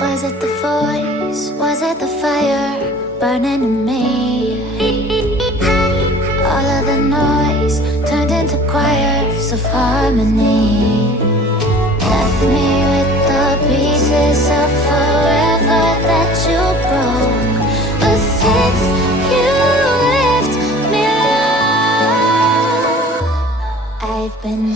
Was it the voice? Was it the fire burning in me? All of the noise turned into choirs of harmony. Left me with the pieces of forever that you broke. But since you left me alone, I've been